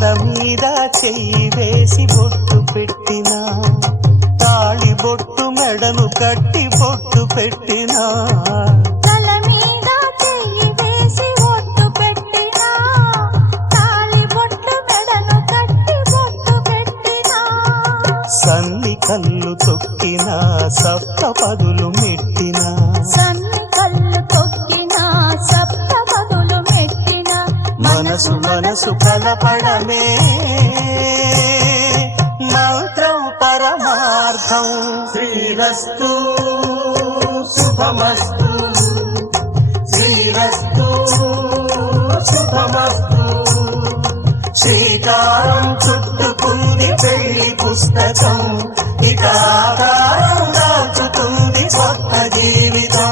తల మీద చెయ్యి వేసి బొట్టు పెట్టినా, తాళి బొట్టు మెడను కట్టి బొట్టు పెట్టినా, తల మీద చెయ్యి వేసి బొట్టు పెట్టినా, తాళి బొట్టు మెడను కట్టి బొట్టు పెట్టినా, సన్ని కళ్ళు తొక్కినా సప్త పదులు మెట్టినా, సన్ని కళ్ళు తొక్కినా సప్త పదులు మెట్టినా, మనసు మనసు కలపడమే మంత్రం పరమార్థం. శ్రీరస్తు శుభమస్తు, శ్రీరస్తు శుభమస్తు. శ్రీకారం చుట్టుకుంది పెళ్లి పుస్తకం, ఇక ఆకారం దాచుతుంది కొత్త జీవితం.